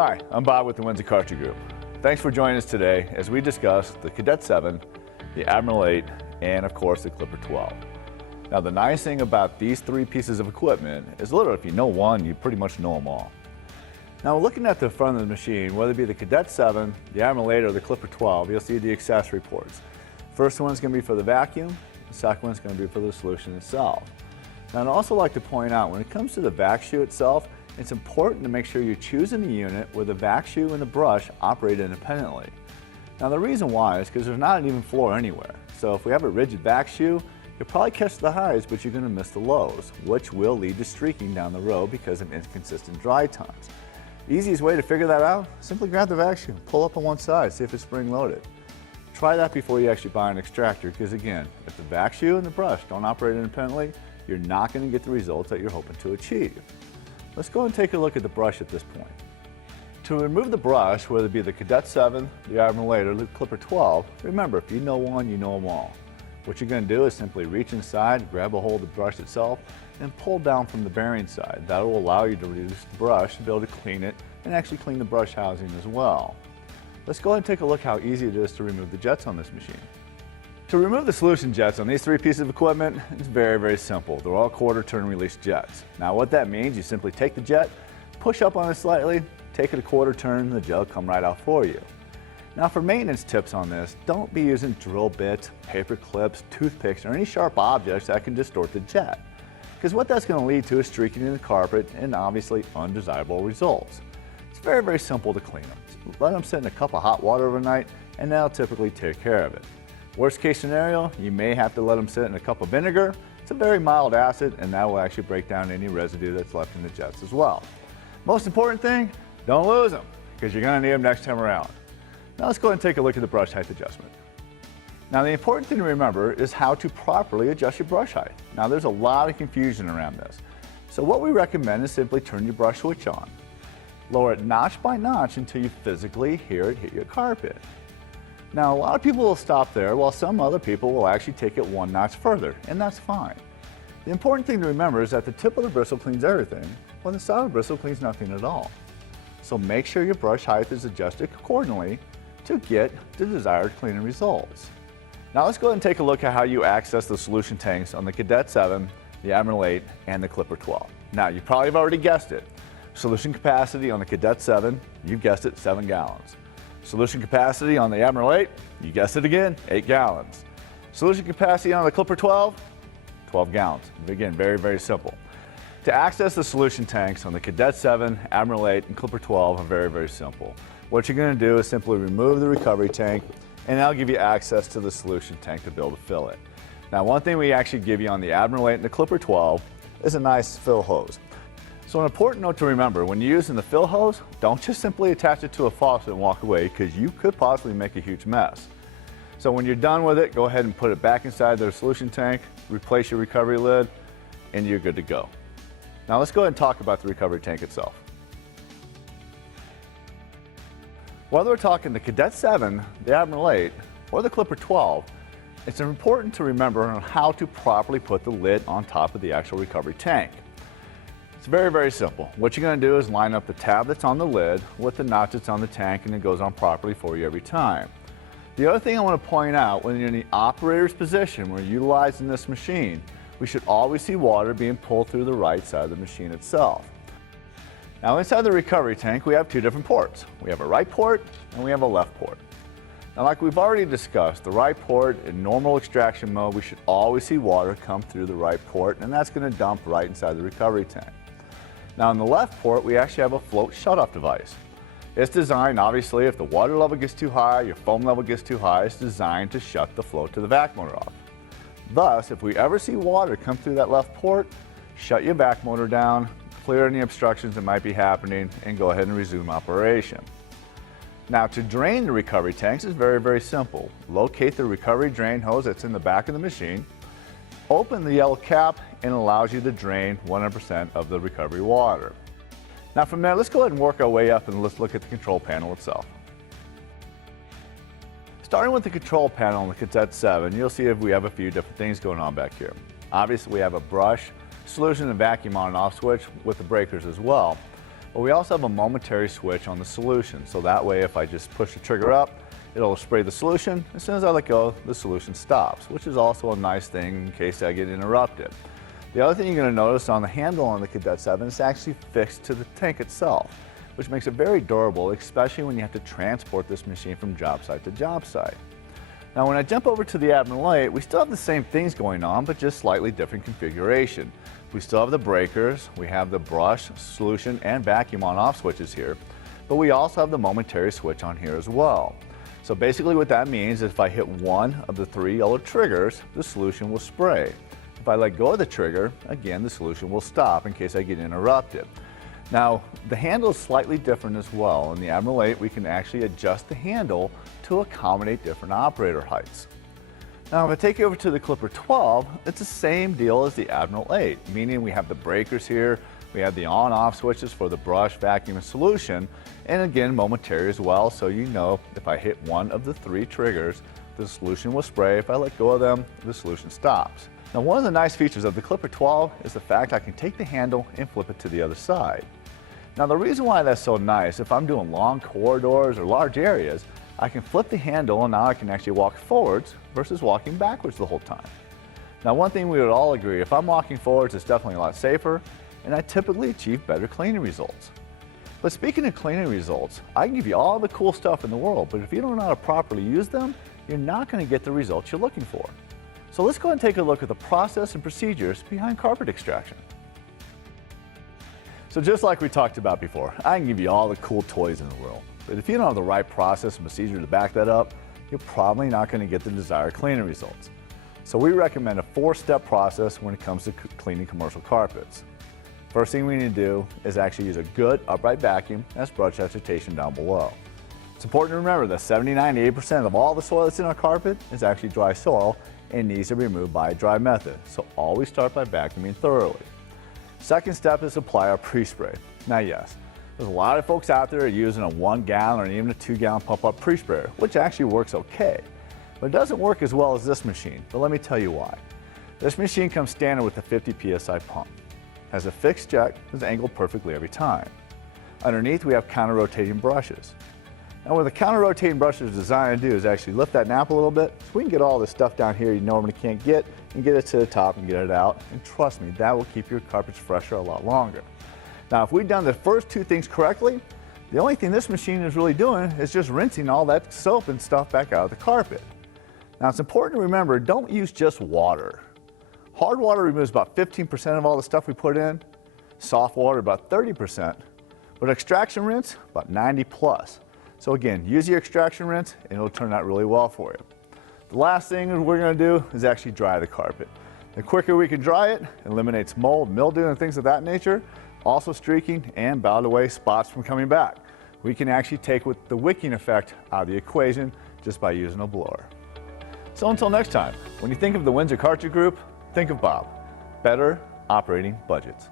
Hi, I'm Bob with the Windsor Cartridge Group. Thanks for joining us today as we discuss the Cadet 7, the Admiral 8, and of course the Clipper 12. Now the nice thing about these three pieces of equipment is literally if you know one, you pretty much know them all. Now looking at the front of the machine, whether it be the Cadet 7, the Admiral 8, or the Clipper 12, you'll see the accessory ports. First one's going to be for the vacuum, the second one's going to be for the solution itself. Now I'd also like to point out when it comes to the vac shoe itself, it's important to make sure you're choosing a unit where the vac shoe and the brush operate independently. Now the reason why is because there's not an even floor anywhere. So if we have a rigid vac shoe, you'll probably catch the highs, but you're going to miss the lows, which will lead to streaking down the road because of inconsistent dry times. The easiest way to figure that out, simply grab the vac shoe, pull up on one side, see if it's spring loaded. Try that before you actually buy an extractor because again, if the vac shoe and the brush don't operate independently, you're not going to get the results that you're hoping to achieve. Let's go and take a look at the brush at this point. To remove the brush, whether it be the Cadet 7, the Admiral 8, or the Clipper 12, remember, if you know one, you know them all. What you're going to do is simply reach inside, grab a hold of the brush itself, and pull down from the bearing side. That will allow you to reduce the brush to be able to clean it and actually clean the brush housing as well. Let's go ahead and take a look how easy it is to remove the jets on this machine. To remove the solution jets on these three pieces of equipment, it's very, very simple. They're all quarter turn release jets. Now what that means, you simply take the jet, push up on it slightly, take it a quarter turn, and the jet will come right out for you. Now for maintenance tips on this, don't be using drill bits, paper clips, toothpicks, or any sharp objects that can distort the jet. Because what that's going to lead to is streaking in the carpet and obviously undesirable results. It's very, very simple to clean them. Let them sit in a cup of hot water overnight and that'll typically take care of it. Worst case scenario, you may have to let them sit in a cup of vinegar. It's a very mild acid and that will actually break down any residue that's left in the jets as well. Most important thing, don't lose them because you're going to need them next time around. Now let's go ahead and take a look at the brush height adjustment. Now the important thing to remember is how to properly adjust your brush height. Now there's a lot of confusion around this. So what we recommend is simply turn your brush switch on. Lower it notch by notch until you physically hear it hit your carpet. Now a lot of people will stop there while some other people will actually take it one notch further, and that's fine. The important thing to remember is that the tip of the bristle cleans everything, while the side of the bristle cleans nothing at all. So make sure your brush height is adjusted accordingly to get the desired cleaning results. Now let's go ahead and take a look at how you access the solution tanks on the Cadet 7, the Admiral 8, and the Clipper 12. Now you probably have already guessed it. Solution capacity on the Cadet 7, you've guessed it, 7 gallons. Solution capacity on the Admiral 8, you guessed it again, 8 gallons. Solution capacity on the Clipper 12, 12 gallons. Again, very, very simple. To access the solution tanks on the Cadet 7, Admiral 8, and Clipper 12 are very, very simple. What you're going to do is simply remove the recovery tank and that'll give you access to the solution tank to be able to fill it. Now one thing we actually give you on the Admiral 8 and the Clipper 12 is a nice fill hose. So an important note to remember, when you're using the fill hose, don't just simply attach it to a faucet and walk away because you could possibly make a huge mess. So when you're done with it, go ahead and put it back inside the solution tank, replace your recovery lid, and you're good to go. Now let's go ahead and talk about the recovery tank itself. Whether we're talking the Cadet 7, the Admiral 8, or the Clipper 12, it's important to remember on how to properly put the lid on top of the actual recovery tank. It's very, very simple. What you're going to do is line up the tab that's on the lid with the notch that's on the tank and it goes on properly for you every time. The other thing I want to point out, when you're in the operator's position, when you're utilizing this machine, we should always see water being pulled through the right side of the machine itself. Now inside the recovery tank we have two different ports. We have a right port and we have a left port. Now like we've already discussed, the right port in normal extraction mode, we should always see water come through the right port and that's going to dump right inside the recovery tank. Now in the left port we actually have a float shutoff device. It's designed, obviously, if the water level gets too high, your foam level gets too high, it's designed to shut the float to the vac motor off. Thus, if we ever see water come through that left port, shut your vac motor down, clear any obstructions that might be happening, and go ahead and resume operation. Now to drain the recovery tanks is very, very simple. Locate the recovery drain hose that's in the back of the machine, open the yellow cap, and it allows you to drain 100% of the recovery water. Now from there, let's go ahead and work our way up and let's look at the control panel itself. Starting with the control panel on the Cadet 7, you'll see we have a few different things going on back here. Obviously we have a brush, solution and vacuum on and off switch with the breakers as well. But we also have a momentary switch on the solution, so that way if I just push the trigger up, it'll spray the solution. As soon as I let go, the solution stops, which is also a nice thing in case I get interrupted. The other thing you're going to notice on the handle on the Cadet 7 is actually fixed to the tank itself, which makes it very durable, especially when you have to transport this machine from job site to job site. Now when I jump over to the Admiral 8, we still have the same things going on, but just slightly different configuration. We still have the breakers, we have the brush, solution, and vacuum on-off switches here, but we also have the momentary switch on here as well. So basically what that means is if I hit one of the three yellow triggers, the solution will spray. If I let go of the trigger, again, the solution will stop in case I get interrupted. Now, the handle is slightly different as well. In the Admiral 8, we can actually adjust the handle to accommodate different operator heights. Now, if I take you over to the Clipper 12, it's the same deal as the Admiral 8, meaning we have the breakers here, we have the on-off switches for the brush, vacuum, and solution, and again, momentary as well, so you know if I hit one of the three triggers, the solution will spray. If I let go of them, the solution stops. Now, one of the nice features of the Clipper 12 is the fact I can take the handle and flip it to the other side. Now, the reason why that's so nice, if I'm doing long corridors or large areas, I can flip the handle and now I can actually walk forwards versus walking backwards the whole time. Now, one thing we would all agree, if I'm walking forwards, it's definitely a lot safer, and I typically achieve better cleaning results. But speaking of cleaning results, I can give you all the cool stuff in the world, but if you don't know how to properly use them, you're not going to get the results you're looking for. So let's go ahead and take a look at the process and procedures behind carpet extraction. So just like we talked about before, I can give you all the cool toys in the world, but if you don't have the right process and procedure to back that up, you're probably not going to get the desired cleaning results. So we recommend a 4-step process when it comes to cleaning commercial carpets. First thing we need to do is actually use a good upright vacuum, as brush agitation down below. It's important to remember that 79 to 80% of all the soil that's in our carpet is actually dry soil and needs to be removed by a dry method, so always start by vacuuming thoroughly. Second step is apply our pre-spray. Now yes, there's a lot of folks out there using a 1 gallon or even a 2 gallon pump-up pre-sprayer, which actually works okay, but it doesn't work as well as this machine, but let me tell you why. This machine comes standard with a 50 psi pump, has a fixed jet that's angled perfectly every time. Underneath we have counter-rotating brushes. Now what the counter-rotating brush is designed to do is actually lift that nap a little bit so we can get all this stuff down here you normally can't get and get it to the top and get it out. And trust me, that will keep your carpets fresher a lot longer. Now if we've done the first two things correctly, the only thing this machine is really doing is just rinsing all that soap and stuff back out of the carpet. Now it's important to remember, don't use just water. Hard water removes about 15% of all the stuff we put in, soft water about 30%, but extraction rinse about 90 plus. So again, use your extraction rinse and it'll turn out really well for you. The last thing we're going to do is actually dry the carpet. The quicker we can dry it, it eliminates mold, mildew, and things of that nature, also streaking and, by the way, spots from coming back. We can actually take the wicking effect out of the equation just by using a blower. So until next time, when you think of the Windsor Cartridge Group, think of Bob. Better operating budgets.